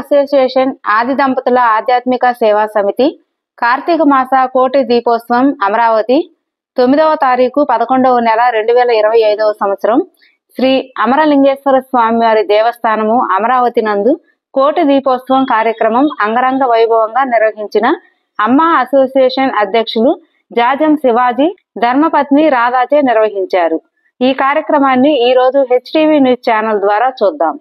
Association ఆది దంపతుల ఆధ్యాత్మిక సేవా సమితి కార్తీక మాస కోటి దీపోత్సవం అమరావతి 9వ తారీఖు 11వ నెల 2025వ సంవత్సరం శ్రీ అమరలింగేశ్వర స్వామివారి దేవస్థానము అమరావతి నందు కోటి దీపోత్సవం కార్యక్రమం అంగరంగ వైభవంగా నిర్వహించిన అమ్మ అసోసియేషన్ అధ్యక్షులు జాజం శివాజీ ధర్మపత్ని రాధాచే నిర్వహించారు। ఈ కార్యక్రమాన్ని ఈ రోజు హెచ్టీవీ న్యూస్ ఛానల్ ద్వారా చూద్దాం।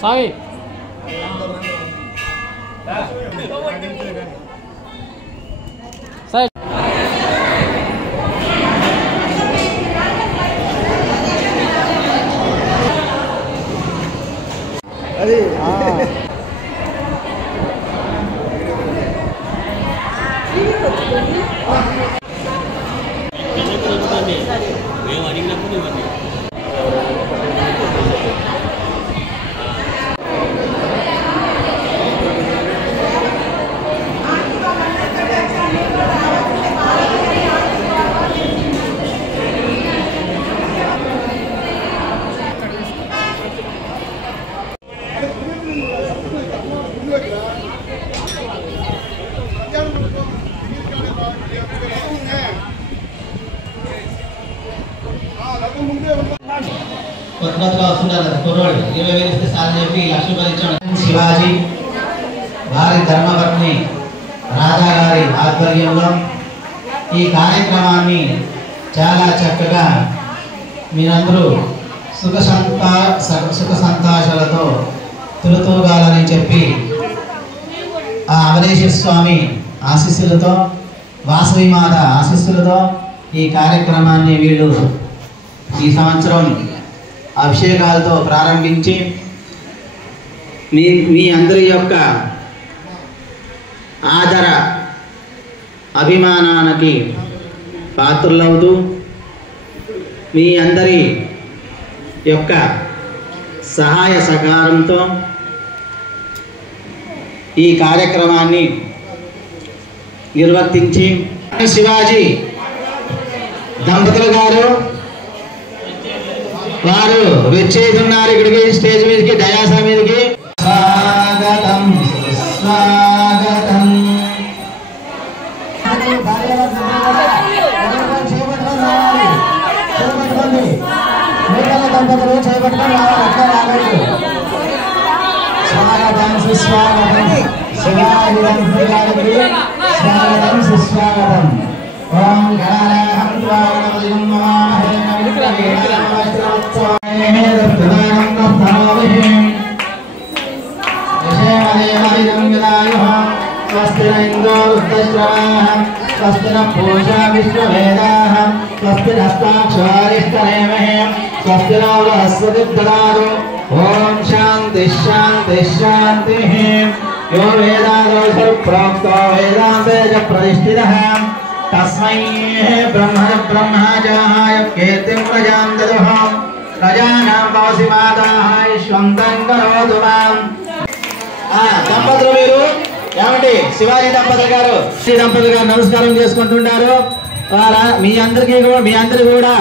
సాయి సాయి అది శివాజీ వారి ధర్మపత్ని రాధా గారి ఆధ్వర్యంలో ఈ కార్యక్రమాన్ని చాలా చక్కగా మీరందరూ సుఖ సంతోషాలతో తులుతూగాలని చెప్పి ఆ అమరేశ్వర స్వామి ఆశీస్సులతో వాసవి మాత ఆశీస్సులతో ఈ కార్యక్రమాన్ని వీళ్ళు ఈ సంవత్సరం అభిషేకాలతో ప్రారంభించి మీ అందరి యొక్క ఆదర అభిమానానికి పాత్రులవుతూ మీ అందరి యొక్క సహాయ సహకారంతో ఈ కార్యక్రమాన్ని నిర్వర్తించి శివాజీ దంపతులు గారు వారు వచ్చేస్తున్నారు ఇక్కడికి స్టేజ్ మీదకి డయాస మీదకి స్వాగతం స్వాగతం స్వాగతం సుస్వాగతం శివాజీ స్వాగతం సుస్వాగతం ఓం గణానాహం త్వాం स्वस्ति न इंद्रो वृद्धश्रवाः स्वस्ति न पूषा विश्ववेदाः स्वस्ति नस्ताक्षरिष्ठनेमिः स्वस्ति नो बृहस्पतिः ददातु ओम शांति शांति शांतिः यो वेदादौ प्रोक्तो वेदान्ते च प्रतिष्ठितः तस्मै ब्रह्मजाहाय कीर्तिं प्रजां ददुः प्रजानां भवसि माताः यश्वन्तं करोतु माम् దంపతులు మీరు ఏమండి శివాజీ దంపతులు గారు శ్రీ దంపతులు గారు నమస్కారం చేసుకుంటున్నారు మీ అందరికీ కూడా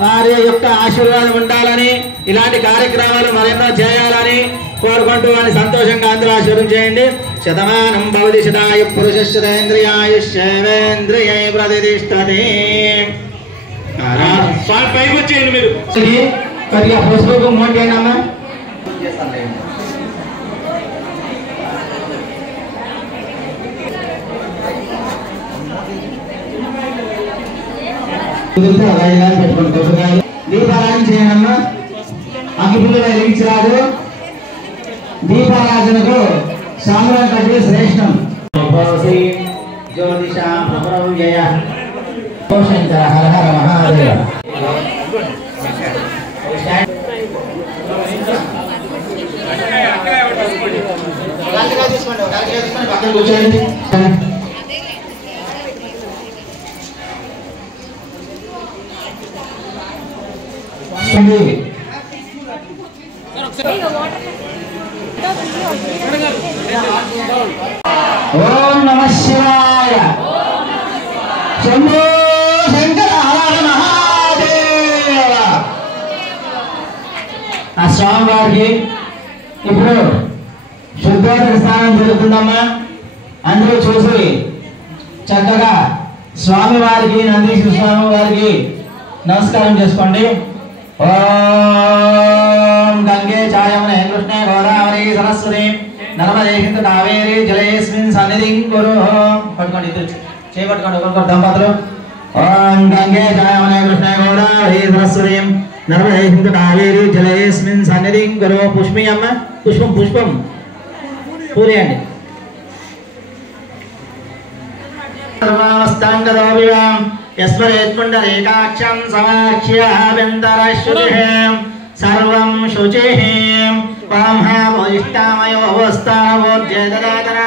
వారి యొక్క ఆశీర్వాదం ఉండాలని ఇలాంటి కార్యక్రమాలు మరెన్నో చేయాలని కోరుకుంటూ వారిని సంతోషంగా అందరూ ఆశీర్వదం చేయండి శతమానం భవతి శతాయు పురుషేంద్రియాయుష్యేంద్రియై ప్రతిష్టతి స్వామి పైకి వచ్చేయండి మీరు కొద్దిగా పసుపు మోంటేయండి అమ్మా దీపారాధన చేయనమ్మా అగ్గిపుల్లు వెలిగించరాదు దీపారాధనకు సాంబ్రాణి కట్టి శ్రేష్టం జ్యోతిషా వ్యయ హర హర మహాదేవ పక్కన కూర్చోండి ఓం నమః శివాయ శంభో శంకర హర మహాదేవ ఆ స్వామివారికి ఇప్పుడు శుద్ధోదక స్నానం జరుగుతుందమ్మా అందరూ చూసి చక్కగా స్వామివారికి నందీశ్వర స్వామి వారికి నమస్కారం చేసుకోండి ఓం గంగే చాయమనే కృష్ణే గోదావరి సరస్వతి నర్మదే సింధు కావేరి జలేస్మిన్ సన్నిధిం కురు పట్టుకోండి ఇద్దరు చేపట్టుకోండి ఒకరికొకరు దంపతులు ఓం గంగే చాయమనే కృష్ణే గోదావరి సరస్వతి నర్మదే సింధు కావేరి జలేస్మిన్ సన్నిధిం కురు పుష్మి అమ్మ పుష్పం పూరి అండి సర్వావస్థాంగదోవివాం యస్మరేత్పుండరీకాక్షం సమాఖ్యాభ్యంతరశ్రుతిః సర్వం శుచిః పాంహావోజిష్టామయోవస్థానవోజ్యేదదాతన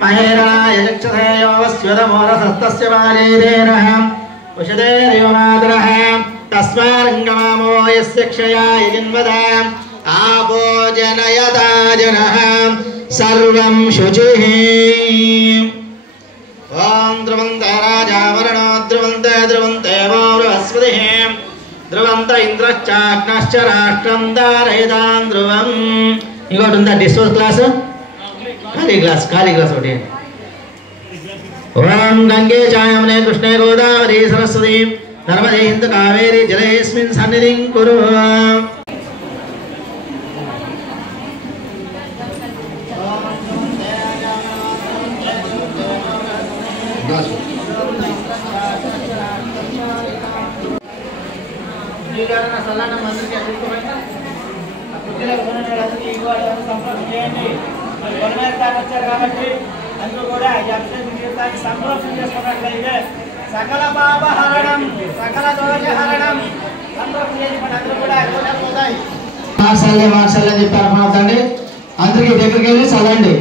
మహేరణాయ చక్షుధేయోవస్యుతమోరసస్తస్య వాజేదేనః ఉషదేరివమాతరః తస్మారంగమామో యస్య క్షయాయ జన్మద ఆపో జనయతా జనః సర్వం శుచిః ఓం ధ్రువంతే రాజావరణో ధ్రువంతే ధ్రువంతే వో బృహస్పతిః ధ్రువంత ఇంద్రశ్చాగ్నశ్చ రాష్ట్రం ధారయతాం ధ్రువం ఇంకోటి ఉందా డిస్పోజ్ క్లాస్ ఖాళీ గ్లాస్ ఒకటి ఓం గంగే చాయమనే కృష్ణే గోదావరి సరస్వతి నర్మదే సింధు కావేరి జలేస్మిన్ సన్నిధిం కురు సకల పాపహరణం సకల దోషహరణం మాసల్యం చెప్పారు అందరికి దగ్గరికి వెళ్ళి చల్లండి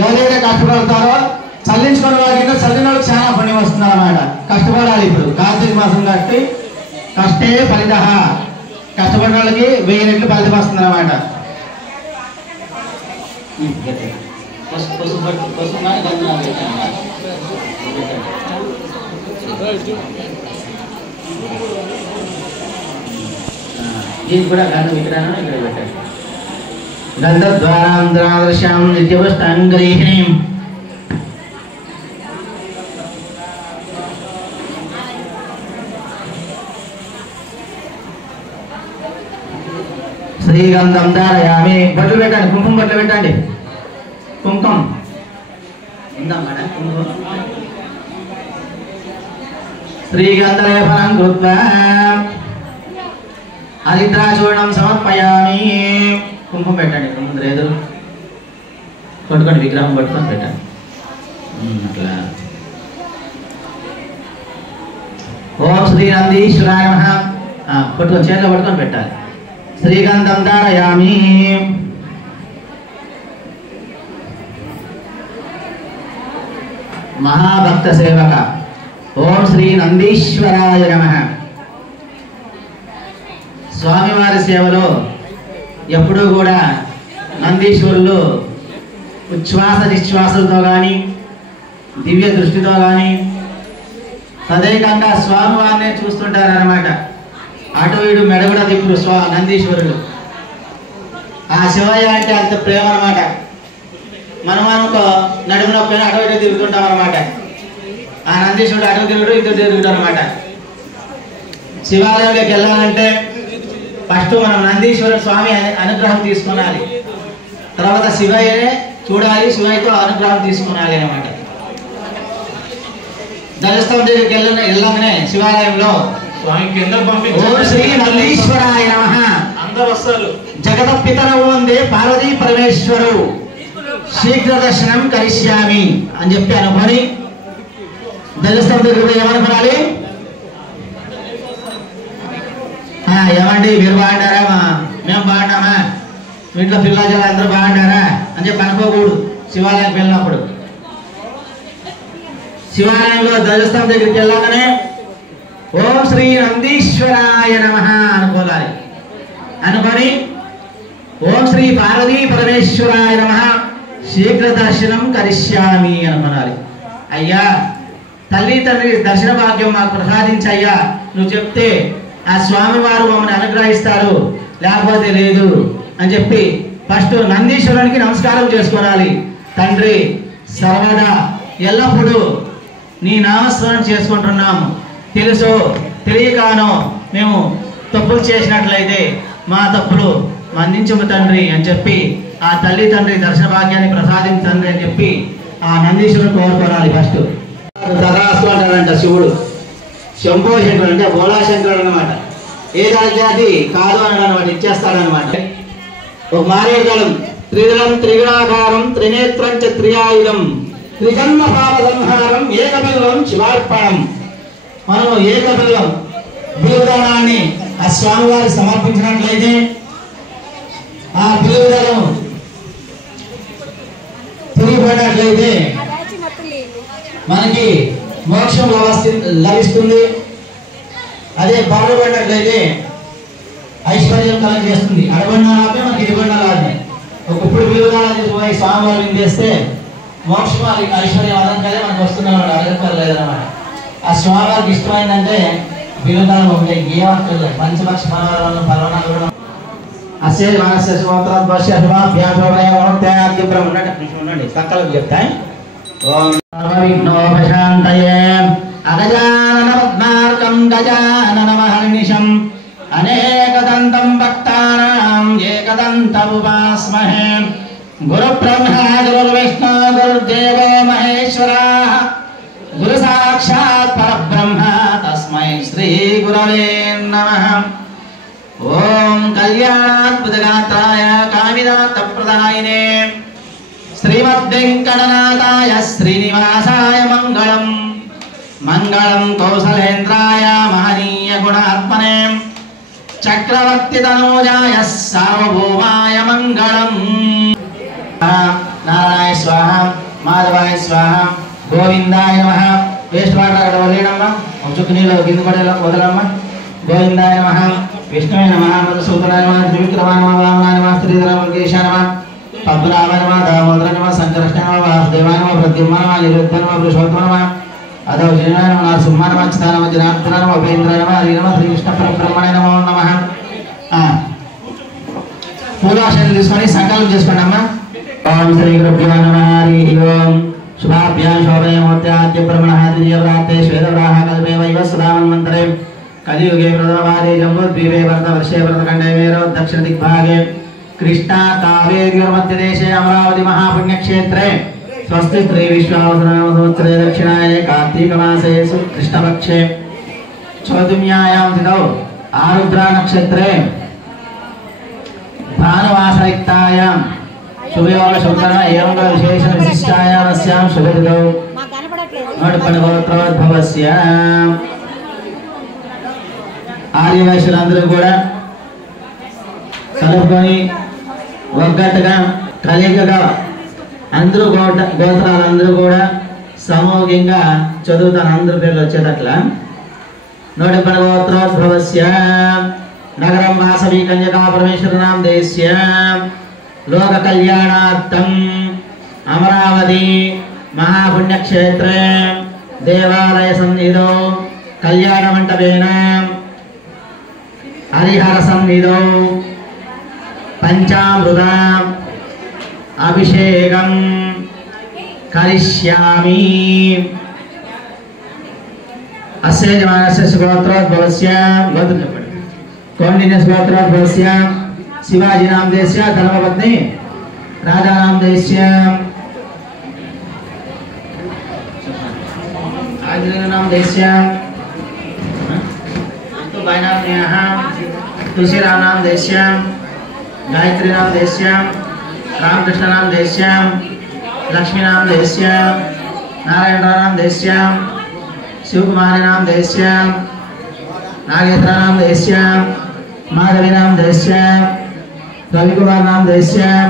ఎవరైతే కష్టపడతారో చల్లించుకున్న వారికి చల్లిన వాళ్ళకి చాలా పుణ్యం వస్తుంది అన్నమాట కష్టపడాలి ఇప్పుడు కార్తీక మాసం కాబట్టి కష్టే ఫలిత కష్టపడిన వాళ్ళకి 1000 రెట్లు ఫలితం వస్తుంది అన్నమాట దీనికి కూడా గంధం విగ్రహం ఇక్కడ పెట్టారు గంధద్వారాంధ్రాదృశ్యాం నిత్యవస్తాంగరీహిణీం శ్రీగంధం ధారయామి బట్టలు పెట్టండి కుంకుమ బట్టలు పెట్టండి కుంకుమ ఉందా మేడం కుంకుమ శ్రీగంధలేపనం కృత్వా హరిద్రాచూర్ణం సమర్పయామి కుంకుమ పెట్టండి ముందు ఎదురు కొట్టుకోండి విగ్రహం పట్టుకొని పెట్టండి అట్లా ఓం శ్రీ నందీశ్వరాయ నమః. పట్టుకొని చేతిలో పట్టుకొని పెట్టాలి. శ్రీగంధం ధారయామి. మహాభక్త సేవక ఓం శ్రీ నందీశ్వరాయ నమః. స్వామివారి సేవలో ఎప్పుడూ కూడా నందీశ్వరులు ఉచ్ఛ్వాస నిశ్వాసలతో కానీ దివ్య దృష్టితో కానీ తదేకంగా స్వామివారినే చూస్తుంటారన్నమాట. అటు ఇటు మెడగుడ దిప్పుడు నందీశ్వరుడు. ఆ శివయ్య అంటే అంత ప్రేమ అన్నమాట. మనం అనుకో నడుము నొప్పి అటు ఇటు తిరుగుతుంటాం అన్నమాట. ఆ నందీశ్వరుడు అటు తిరుగుడు ఇటు తిరుగుతాడు అనమాట. శివాలయంలోకి వెళ్ళాలంటే ఫస్ట్ మనం నందీశ్వర స్వామి అనుగ్రహం తీసుకునాలి. తర్వాత శివయ్యనే చూడాలి, శివయ్యతో అనుగ్రహం తీసుకునాలి అనమాట. ధ్వజస్తంభం దగ్గరికి వెళ్ళగానే శివాలయంలో ఓం శ్రీ నందీశ్వరాయ నమః. అందరూ వస్తారు. జగదపితరవు వందే పార్వతీ పరమేశ్వరు శీఘ్ర దర్శనం కరిష్యామి అని చెప్పి అనుకొని ధ్వజస్తంభం దగ్గర ఏమనుకోవాలి? ఏమండి మీరు బాగుంటారా? మేము బాగుంటామా? మీ ఇంట్లో పిల్లలు అందరూ బాగుంటారా అని చెప్పి అనుకోకూడదు. శివాలయానికి వెళ్ళినప్పుడు శివాలయంలో ధ్వజస్తంభం దగ్గరికి వెళ్ళగానే ఓం శ్రీ నందీశ్వరాయ నమః అనుకోవాలి. అనుకొని ఓం శ్రీ పార్వతీ పరమేశ్వరాయ నమః శీఘ్ర దర్శనం కరిష్యామి అనుకోవాలి. అయ్యా తల్లి తండ్రి దర్శన భాగ్యం మాకు ప్రసాదించయ్యా, నువ్వు చెప్తే ఆ స్వామివారు మమ్మల్ని అనుగ్రహిస్తారు, లేకపోతే లేదు అని చెప్పి ఫస్ట్ నందీశ్వరునికి నమస్కారం చేసుకోవాలి. తండ్రి సర్వదా ఎల్లప్పుడూ నీ నామస్మరణ చేసుకుంటున్నాము. తెలుసో తెలియకానో మేము తప్పులు చేసినట్లయితే మా తప్పులు మన్నించుము తండ్రి అని చెప్పి ఆ తల్లి తండ్రి దర్శన భాగ్యాన్ని ప్రసాదించు తండ్రి అని చెప్పి ఆ నందీశ్వరుని కోరుకోవాలి. ఫస్ట్ తదాస్తు అంటాడంట శివుడు. శంభో శంకరుడు అంటే బోలా శంకరుడు అనమాట. ఏదైతే అది కాదు అని అనమాట, ఇచ్చేస్తాడనమాట. ఒక మారేదళం త్రిదళం త్రిగుణాకారం త్రినేత్రం చ త్రియాయుధం త్రిజన్మ పాప సంహారం ఏకబిల్వం శివార్పణం. మనం ఏకబిల్వం బిల్వదానాన్ని ఆ స్వామివారికి సమర్పించినట్లయితే ఆ బిల్వదళం తిరిగిపోయినట్లయితే మనకి మోక్షం లభిస్తుంది. అదే బాగుపడినట్లయితే ఐశ్వర్యం కలగజేస్తుంది. అడగొండాలంటే మనకి ఇదిగొండాలి. ఒకప్పుడు బిల్వదానాలు తీసుకుపోయి స్వామివారిని చేస్తే మోక్షం ఐశ్వర్యం అదంటే మనకు వస్తున్నాడు, అడగక్కర్లేదన్నమాట. ఆ స్వామివారికి ఇష్టమైందంటే బిల్వదానం ఉంటాయి. ఏమక్కర్లేదు. పంచపక్ష పర్వణాలు పర్వణాలు అసే మనస్య శివోత్తరద్వశ్య శివాభ్యాసోభయం ఉండండి సకలం చెప్తాయి. ఓం విఘ్నోపశాంతయే అగజానన పద్మార్కం గజానన మహర్నిశం అనేకదంతం భక్తానాం ఏకదంతముపాస్మహే. గురు బ్రహ్మ గురు విష్ణు గురుదేవో మహేశ్వరః గురు సాక్షాత్ పరబ్రహ్మ తస్మై శ్రీ గురవే నమః. ఓం కళ్యాణాద్భుతగాత్రాయ కామినార్థప్రదాయినే శ్రీమద్వెంకటనాథాయ శ్రీనివాసాయ మంగళం. మంగళం కౌసలేంద్రాయ మహనీయ గుణాత్మనే చక్రవర్తి తనూజాయ సార్వభౌమాయ మంగళం. నారాయణ స్వాహ మాధవాయ స్వాహ గోవిందాయ నమః. వేస్ట్ వాటర్ వదిలేనమ్మా, ఒక చుక్క నీళ్ళు కింద పడేలా వదలమ్మా. గోవిందాయ నమః. విష్ణువే నమః. మధుసూదనాయ నమః. త్రివిక్రమాయ నమః. వామనాయ నమః. శ్రీధరమకేశాయ నమః. పద్మనాభాయ నమః. దామోదరాయ నమః. సంకర్షణాయ నమః. వాసుదేవాయ నమః. ప్రద్యుమ్నాయ నమః. నిరుద్ధాయ నమః. పురుషోత్తమాయ నమః. అదౌజనాయ నమః. నరసింహాయ నమః. చిదాయ నమః. జనార్దనాయ నమః. ఉపేంద్రాయ నమః. హరి నమః. శ్రీకృష్ణ పరబ్రహ్మణాయ నమో నమః. పూలాశలు తీసుకొని సంకల్పం చేసుకోండి అమ్మా. ఓం శ్రీ గురుభ్యో నమః. హరి ఓం. శుభాభ్యాం శోభయమూర్త్యాద్య బ్రహ్మణః ద్వితీయవ్రాతే శ్వేతవ్రాహ కల్పే వైవస్వదామన్వంతరే కలియుగే ప్రథమవాదే జంబూద్వీపే భరతవర్షే భరతఖండే మేరో దక్షిణ దిగ్భాగే కృష్ణా కావేర్యోర్మధ్యదేశే అమరావతి మహాపుణ్యక్షేత్రే స్వస్తి శ్రీ విశ్వావసనామ సంవత్సరే దక్షిణాయనే కార్తీకమాసే కృష్ణపక్షే చౌతుమ్యాయాం తిథౌ ఆరుద్రా నక్షత్రే భానువాసరిక్తాయాం శుభయోగ శుభకరణ ఏవంగ విశేష విశిష్టాయామస్యాం శుభతిథౌ నోటిపణగోత్రోద్భవస్య ఆర్యవైశ్యులందరూ కూడా కలుపుకొని ఒగ్గట్టుగా కలిగగా అందరూ గోత్రాలందరూ కూడా సమూహంగా చదువుతాను. అందరూ పేర్లు వచ్చేటట్లా. నోటిపణగోత్రోద్భవస్య నగరం వాసవి కన్యకా పరమేశ్వరనాం దేశ్య లోక కళ్యాణార్థం అమరావతి మహాపుణ్యక్షేత్రే దేవాలయ సన్నిధౌ కళ్యాణ మంటపేన హరిహర సన్నిధౌ పంచామృత అభిషేకం కరిష్యామి. అస్య యజమానస్య గోత్రోద్భవస్య గోత్రం చెప్పండి. కౌండిన్యస్ గోత్రోద్భవస్య శివాజీనాం దేశ్య ధర్మపత్ని రాజానాం దేశ్య आंजनेयनाम देश्याम तो बायनाम्याः तुलसीराम नाम देश्याम गायत्री नाम देश्याम रामकृष्ण नाम देश्याम लक्ष्मी नाम देश्याम नारायण नाम देश्याम शिवकुमारी नाम देश्याम नागेन्द्र नाम देश्याम माधवी नाम देश्याम रविकुमार नाम देश्याम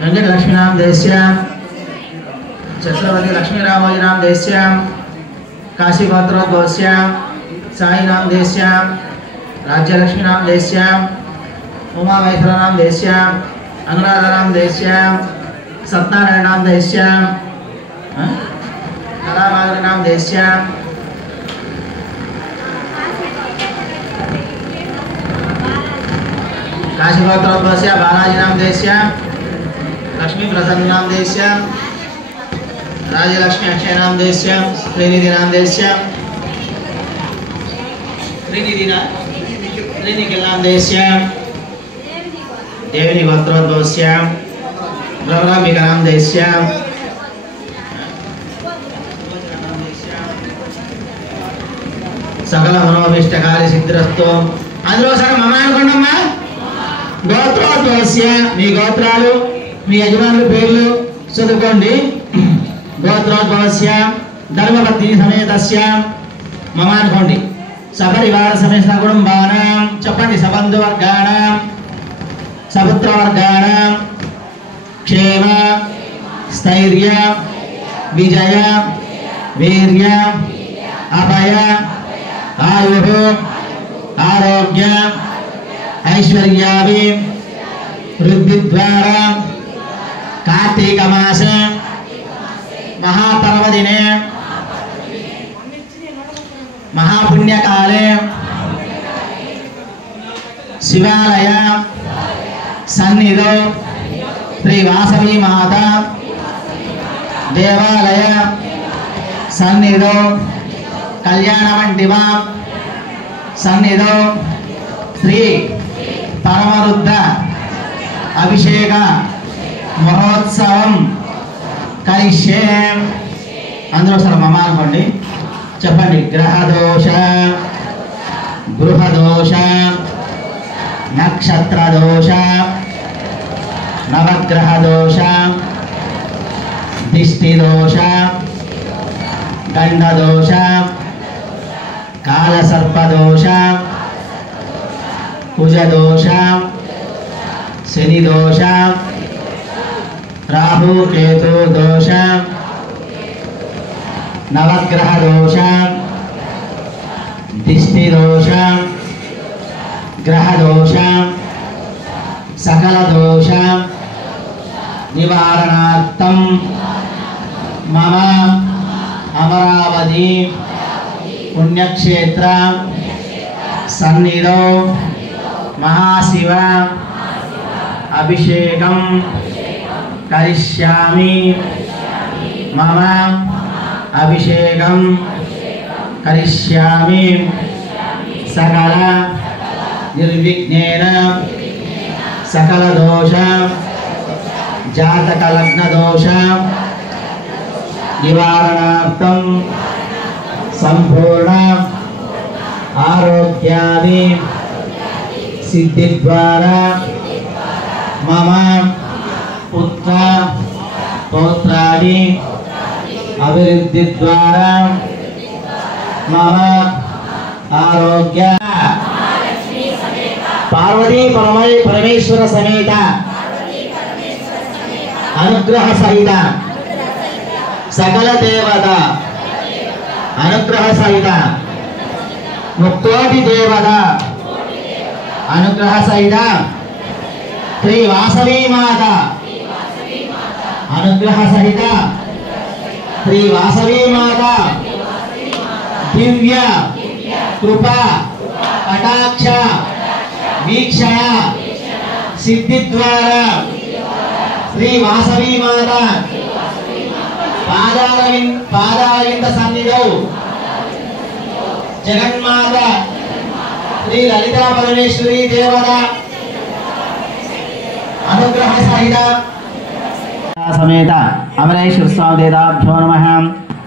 वेंकट लक्ष्मी नाम देश्याम छत्रपति लक्ष्मी रामोजी नाम देश्याम काशी गोत्रोद्भवस्याम साई नाम देश्याम राज्य लक्ष्मी नाम देश्याम उमा महेश्वर नाम देश्याम अनुराधा नाम देश्याम सत्यनारायण नाम देश्याम कला माधुरी नाम देश्याम काशी गोत्रोद्भवस्याम बालाजी नाम देश्याम लक्ष्मी प्रसन्न नाम देश्याम राजलक्ष्मी अक्षय नाम देश्याम श्रीनिधि नाम देश्याम श्रीनिखिल नाम देश्याम देविनी गोत्रोद्भवस्याम ब्रह्मरांबिका नाम देश्याम सकल मनोभीष्टकार्य सिद्धिरस्तु. अंदरो सर मम अनुकोंडम्मा गोत्रोद्भवस्य మీ గోత్రాలు మీ యజమానుల పేర్లు చదువుకోండి. गोत्रोद्भवस्य धर्मपत्नी समेतस्य मम अनुकोंडि सपरिवार समेत कुटुंबानां चप्पंडि सबंधुवर्गाणां सपुत्रवर्गाणां क्षेम स्थैर्य विजय वीर्य अभय आयुः आरोग्य ऐश्वर्याभि वृद्धिद्वारा कार्तिक मास महापर्वदिने महापुण्यकाले शिवालय सन्निधौ श्री वासवी माता देवालय सन्निधौ कल्याण मंडप सन्निधौ श्री परमरुद्र अभिषेक महोत्सव करिष्ये. अंदरो सर मम अनुकोंडि చెప్పండి. గ్రహదోష గృహదోష నక్షత్రదోష నవగ్రహదోష దిష్టిదోష గండదోష కాలసర్పదోష కుజదోష శనిదోష राहु केतु दोष नवग्रह दोष दिष्टि दोष ग्रह दोष सकल दोष निवारणार्थम मम अमरावती पुण्यक्षेत्र सन्निधौ महाशिव अभिषेकं करिष्यामि. मम अभिषेकं करिष्यामि. सकल निर्विघ्नेन सकल दोष जातक लग्न दोष निवारणार्थं संपूर्ण आरोग्यादि सिद्धि द्वारा मम पुत्र पौत्रादि అభివృద్ధి ద్వారా మమ ఆరోగ్య పార్వతీ పరమేశ్వర సమేత అనుగ్రహ సహిత సకల దేవత అనుగ్రహ సహిత ముక్కోటి దేవత అనుగ్రహ సహిత శ్రీ వాసవీ మాత అనుగ్రహ సహిత శ్రీ వాసవీ మాత దివ్య కృప కటాక్ష వీక్షణ సిద్ధి ద్వారా శ్రీ వాసవీ మాత పాదారవింద సన్నిధౌ జగన్మాత శ్రీ లలితా పరమేశ్వరీ దేవత అనుగ్రహ సహిత సమేత అమరేశ్వర స్వామి దేవతాభ్యో నమః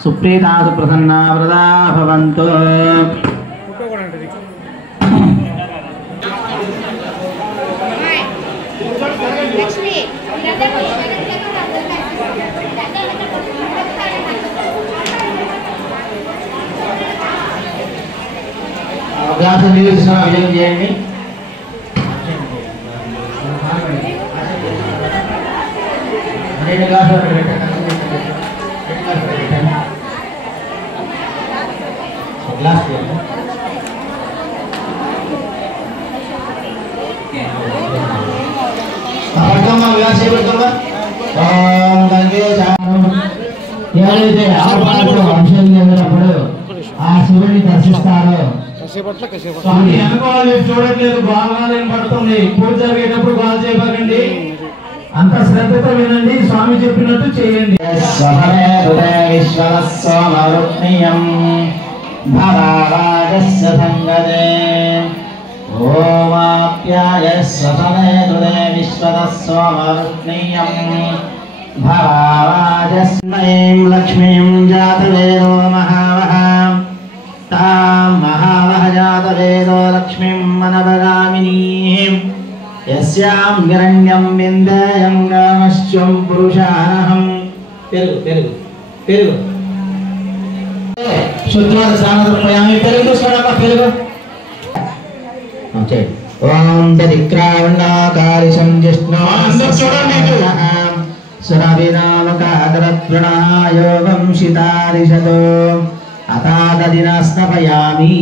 సుప్రీతా సుప్రసన్నా వరదా భవంతు. గ్లాసు నీళ్ళు విజయం చేయండి. ఎవరైతే అంశాలు ఆ శివుని దర్శిస్తారో చూడట్లేదు బాగా పడుతుంది. పూజ జరిగేటప్పుడు బాగా చేయకండి, అంత శ్రద్ధతో వినండి, స్వామి చెప్పినట్టు చేయండి. ఓమాప్యాయ స్వసనే హృదయ విశ్వదస్వమరుణీయం భవాజస్మయీం లక్ష్మీం జాతవేదో మహావహాం తాం మహావహ జాతవేదో లక్ష్మీం మనవగామినీం యస్యాం హిరణ్యం విందేయం గామశ్వం పురుషానహం. తెలుగు శుద్ధాల స్నానద్రవ్యామి తెలుగు స్వరమ తెలుగు. ఓం దదిక్రావణాకారిశం జిష్ణు సురవినామకాదరతృణాయోగం శితారిషతో అతాదదినాస్తపయామి.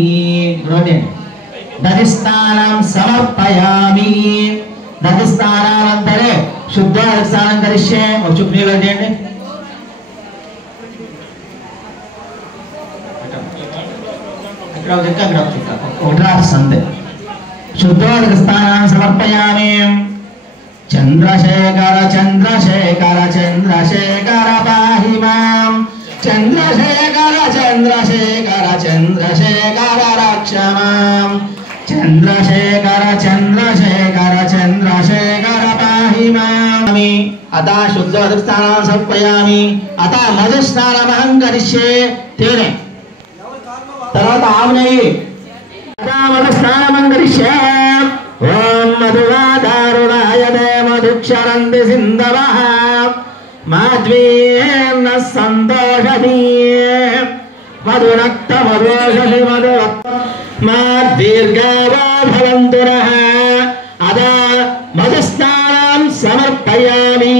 దధిస్థానం సమర్పయామి. దధిస్థానానంతరే శుద్ధాల స్నానం కరిష్యే. ఒక చుట్టూ నీళ్ళు చేయండి. ఒకటి రాస్తుంది. శుద్ధోదక స్థానాన్ని సమర్పయామి. చంద్రశేఖర చంద్రశేఖర చంద్రశేఖర పాహి మాం. చంద్రశేఖర చంద్రశేఖర చంద్రశేఖర రక్ష మాం. చంద్రశేఖర చంద్రశేఖర చంద్రశేఖర పాహి మాం. అత శుద్ధోదక స్థానాన్ని సమర్పయామి. అత మధుస్నానమహం కరిష్యే. తేనే తర్వాత ఆవునయి మధుస్నానమంగరిష్యే. ఓం మధువాదారుణాయనే మధుక్షరంతి సింధవః మాధ్వీర్న సంతోషదీయే మధునక్త మధోషి మధు మాదీర్ఘావో భవంతు నః. అదా మధుస్నానం సమర్పయామి.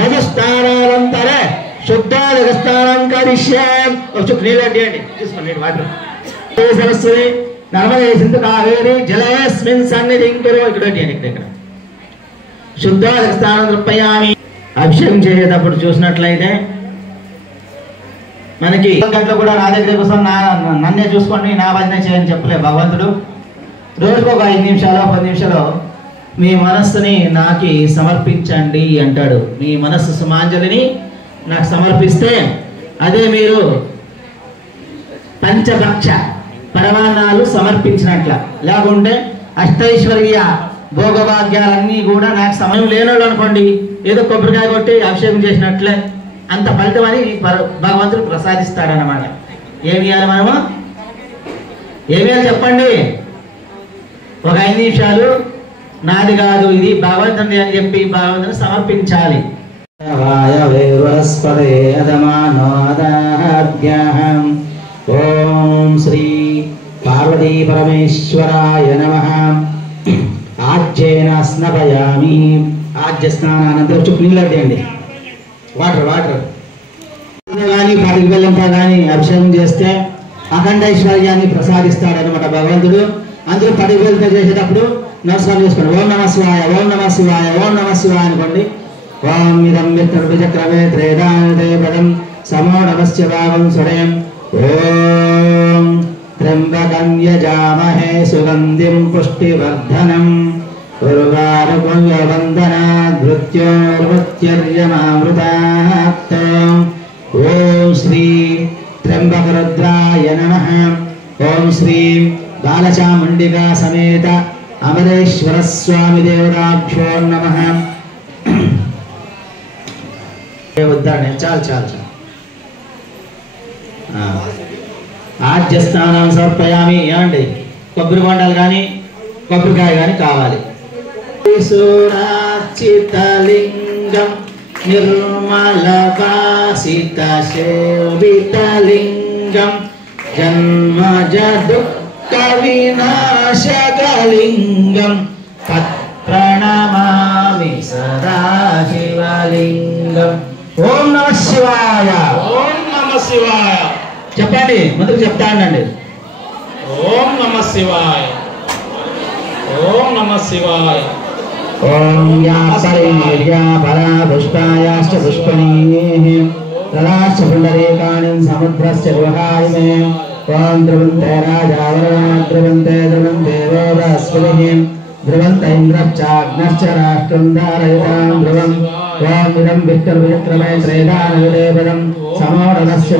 మధుస్నానానంతరే శుద్ధోదక స్నానం కరిష్యే. ఒక చుట్టూ నీళ్ళు అడ్డండి, తీసుకోండి వాటర్. సరస్వతి నర్మదే సింధు కావేరి జలేస్మిన్ సన్నిధిం కురు. ఇక్కడ శుద్ధోదక స్నానం సమర్పయామి. అభిషేకం చేసేటప్పుడు చూసినట్లయితే మనకి గంటలు కూడా నా దగ్గర కోసం నన్నే చూసుకోండి, నా భజన చేయని చెప్పలే భగవంతుడు. రోజుకు ఒక 5 నిమిషాలు 10 నిమిషాలు మీ మనస్సుని నాకి సమర్పించండి అంటాడు. మీ మనస్సు సుమాంజలిని నాకు సమర్పిస్తే అదే మీరు పంచభక్ష పరమాన్నాలు సమర్పించినట్ల. లేకుంటే అష్టైశ్వర్య భోగభాగ్యాలన్నీ కూడా నాకు సమయం లేనోళ్ళు అనుకోండి, ఏదో కొబ్బరికాయ కొట్టి అభిషేకం చేసినట్లే అంత ఫలితం అని భగవంతుడు ప్రసాదిస్తాడనమాట. ఏమి ఇవ్వాలి మనము? ఏమి ఇవ్వాలి చెప్పండి? ఒక 5 నిమిషాలు నాది కాదు, ఇది భగవంతుని అని చెప్పి భగవంతుని సమర్పించాలి. वनस्पते अदमानोदाभ्यः ओम श्री पार्वती परमेश्वराय नमः। आज्येन स्नापयामि आज्य स्नानानंतर చుక్లీలడ్డండి వాటర్ కానీ పాటికి బెల్లంతో కానీ అభిషేకం చేస్తే అఖండ ఐశ్వర్యాన్ని ప్రసాదిస్తాడనమాట భగవంతుడు। అందరూ పాటికి బెల్లంతో చేసేటప్పుడు నమస్కారం చేసుకోండి। ఓం నమః శివాయ ఓం నమః శివాయ ఓం నమః శివాయ అనుకోండి। ఓం ఇదం విష్ణుర్విచక్రమే త్రేదానదే పదం సమోఢమస్య భావం సురేం ఓం త్ర్యంబకం యజామహే సుగంధిం పుష్టివర్ధనం उर्वारुकुल्यवन्दनात् मृत्योर्मृत्युर्यमामृतात् ओम श्री त्र्यंबकरुद्राय नमः। ओम श्री बालचामुंडिका समेत अमरेश्वर स्वामी देवताभ्यो नमः। उदाहरण चाल आज्य स्नानं समर्पयामि ఏమండి కొబ్బరి బొండాలు కానీ కొబ్బరికాయ కానీ కావాలి। सुरार्चितलिंगं निर्मलवासितसेवितलिंगं जन्मजदुःखविनाशकलिंगं तत्प्रणमामि सदा शिवलिंगं। ओम नमः शिवाय ఓం నమః శివాయ చెప్పండి ముందుకు చెప్తా ఉండండి। ఓం నమః శివాయ ఓం నమః శివాయ ओम या परिर्या परा पुष्पायाश्च पुष्पणीः तदाश्च पुण्डरीकानि समुद्रस्य गुहायिमे ओम ध्रुवन्ते राजावरणा ध्रुवन्ते देवोऽस्पतिः ध्रुवन्त इन्द्रश्चाग्नश्च राष्ट्रं धारयतां ध्रुवम् ओम इदं विष्णुर्विक्रमे त्रेधानविदेवदं समोढमस्य